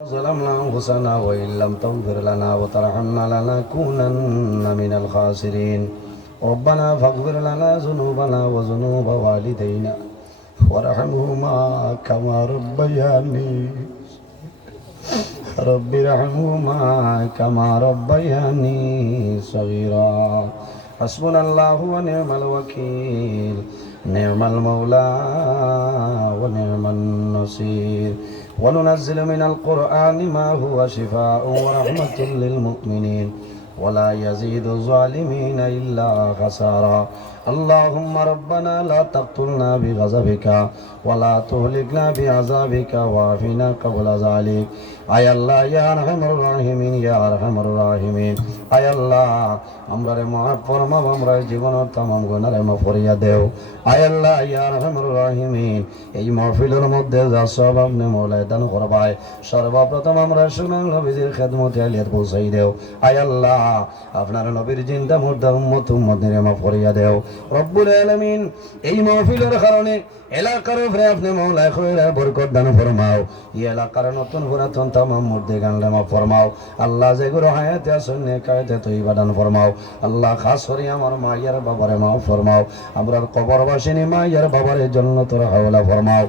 ظلمنا أنفسنا وإن لم تغفر لنا وترحمنا لنكونن من الخاسرين ربنا فاغفر لنا ذنوبنا وذنوب والدينا وارحمهما كما ربياني رب ارحمهما كما ربياني صغيرا حسبنا الله ونعم الوكيل نعم المولى ونعم النصير وننزل من القرآن ما هو شفاء ورحمة للمؤمنين ولا يزيد الظالمين إلا خسارا اللهم ربنا لا تقتلنا بغضبك ولا تهلكنا بعذابك وعافنا قبل ذلك আয় আল্লাহ ইয়া আরহামুর রাহিমিন ইয়া আরহামুর রাহিমিন আয় আল্লাহ আমরারে মাফ ফরমাও আমরা জীবনের तमाम গুনাহরে মাফ করিয়া দেও আয় আল্লাহ ইয়া আরহামুর রাহিমিন এই মাহফিলের মধ্যে যা সওয়াব আপনি মওলা দান করবাই সর্বপ্রথম আমরা শুনুন নবীজির খিদমতে আলিয়াত পৌঁছাই দেও আয় আল্লাহ আপনার নবীর জিন্দা মুর্দা উম্মতের মাফ করিয়া দেও রব্বুল আলামিন এই মাহফিলের কারণে এলাকার উপরে আপনি মওলা খয়রা বরকত দান ফরমাও এই এলাকার নতুন পুরাতন तमाम मुर्दे गानले माफ फरमाओ अल्लाह जे गुरु हायाते सुन्ने कायते तय्यबा दान फरमाओ अल्लाह खास करी आमार मायर बाबारे माफ फरमाओ আমরার কবরবাসিনী মায়ের বাবারে জান্নাতের হাওলা ফরমাও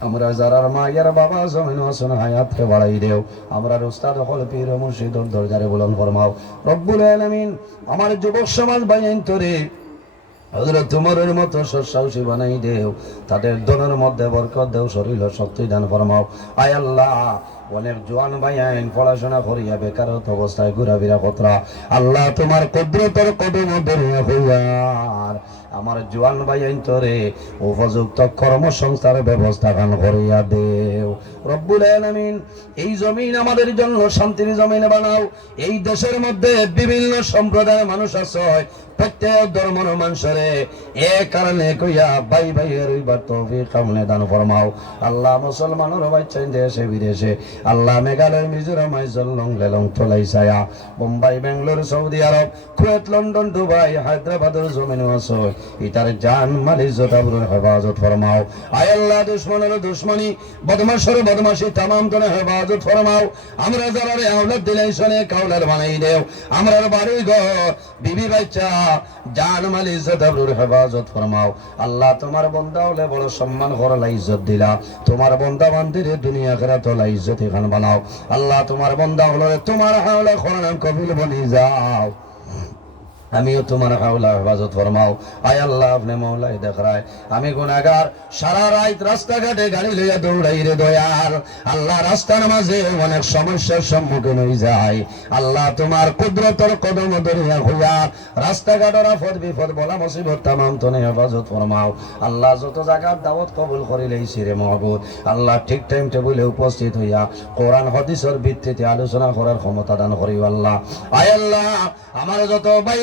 আমরা যারার মায়ের বাবা জমিন আসন হায়াতকে বাড়াই দেও আমরা উস্তাদ হল পীর মুর্শিদর দরজারে বুলন্দ ফরমাও রব্বুল আলামিন আমার যুবক সমাজ বাইন তোরে হযরত তোমারের মতো সসাহসী বানাই দেও তাদের দনের মধ্যে বরকত দেও শরীর ও শক্তি দান ফরমাও আয় আল্লাহ অনেক জওয়ান ভাইয়ান পড়াশোনা করিয়া বেকারত অবস্থায় ঘোরাফেরা কতরা আল্লাহ তোমার কুদরতের কদম ধরিয়া হইয়ার আমার জওয়ান ভাইয়ান তোরে উপযুক্ত কর্মসংস্থার ব্যবস্থা গান করিয়া দেও রব্বুল আলামিন এই জমিন আমাদের জন্য শান্তির জমিন বানাও এই দেশের মধ্যে বিভিন্ন সম্প্রদায়ের মানুষ আছে প্রত্যেক ধর্মের মানুষরে এক কারণে কইয়া ভাই ভাইয়ের রইবার তৌফিক আমনে দান ফরমাও আল্লাহ মুসলমানের বাচ্চা দেশে বিদেশে আল্লাহ Meghalaya Mizoram Aizawl long লেলং তোলাইছায়া Bombay Bengaluru Saudi Arab Kuwait London Dubai হায়দ্রাবাদের জমিন আছে ইতার জান মাল ইজ্জত আবরুর হেফাজত ফরমাও আয় আল্লাহ দুশমনের দুশমনি বদমাশের বদমাশি तमाम তনে হেফাজত ফরমাও আমরা যারা আওলাদ দিলাইছনে কাওলার বানাই দেও আমরার বাড়ি ঘর বিবি বাচ্চা জান মাল ইজ্জত আবরুর হেফাজত ফরমাও আল্লাহ তোমার বান্দা হলে বড় সম্মান করলা ইজ্জত দিলা তোমার বান্দা বান্দিরে দুনিয়া আখিরাত হলে ইজ্জত এখান বানাও আল্লাহ তোমার বান্দা হলে তোমার হাওলা কোরআন কবিল বনি যাও আমিও তোমার হাওলা হেফাজত ফরমাও আয় আল্লাহ আপনি মওলাই দেখরায় আমি গুনাহগার সারা রাত রাস্তাঘাটে গাড়ি লইয়া দৌড়াই রে দয়াল আল্লাহ রাস্তার মাঝে অনেক সমস্যার সম্মুখীন হই যায় আল্লাহ তোমার কুদরতের কদম ধরিয়া হইয়া রাস্তাঘাটের আফত বিপদ বলা মুসিবত तमाम তনে হেফাজত ফরমাও আল্লাহ যত জায়গার দাওয়াত কবুল করিলেইছি রে মাহবুব আল্লাহ ঠিক টাইম টেবিলে উপস্থিত হইয়া কোরআন হাদিসের ভিত্তিতে আলোচনা করার ক্ষমতা দান করিও আল্লাহ আয় আল্লাহ আমার যত ভাই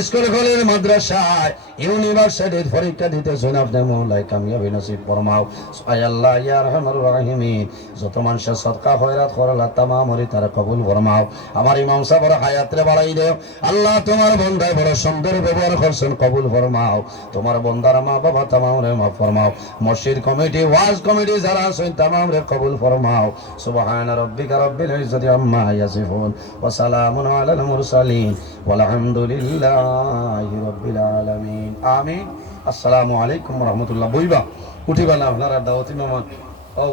স্কুল কলেজ মাদ্রাসায় ইউনিভার্সিটির পরীক্ষা দিতেছেন আপনি মওলাই কামিয়াবি নসিব ফরমাও আয় আল্লাহ ইয়া আরহামুর রাহিমিন যত মানুষ সদকা খয়রাত করলা तमाम ওরে তারা কবুল ফরমাও আমার ইমাম সাহেবের হায়াতরে বাড়াই দেও আল্লাহ তোমার বান্দায় বড় সুন্দর ব্যবহার করছেন কবুল ফরমাও তোমার বান্দার মা বাবা तमाम রে মাফ ফরমাও মসজিদ কমিটি ওয়াজ কমিটি যারা আছেন तमाम রে কবুল ফরমাও সুবহান রাব্বিকা রাব্বিল ইজ্জাতি আম্মা ইয়াসিফুন ওয়া সালামুন আলাল মুরসালিন আলহামদুলিল্লাহি রাব্বিল আলামিন আমিন আসসালামু আলাইকুম ওয়া রাহমাতুল্লাহ বইবা উঠিবা না আপনারা দাওয়াতি মামা ও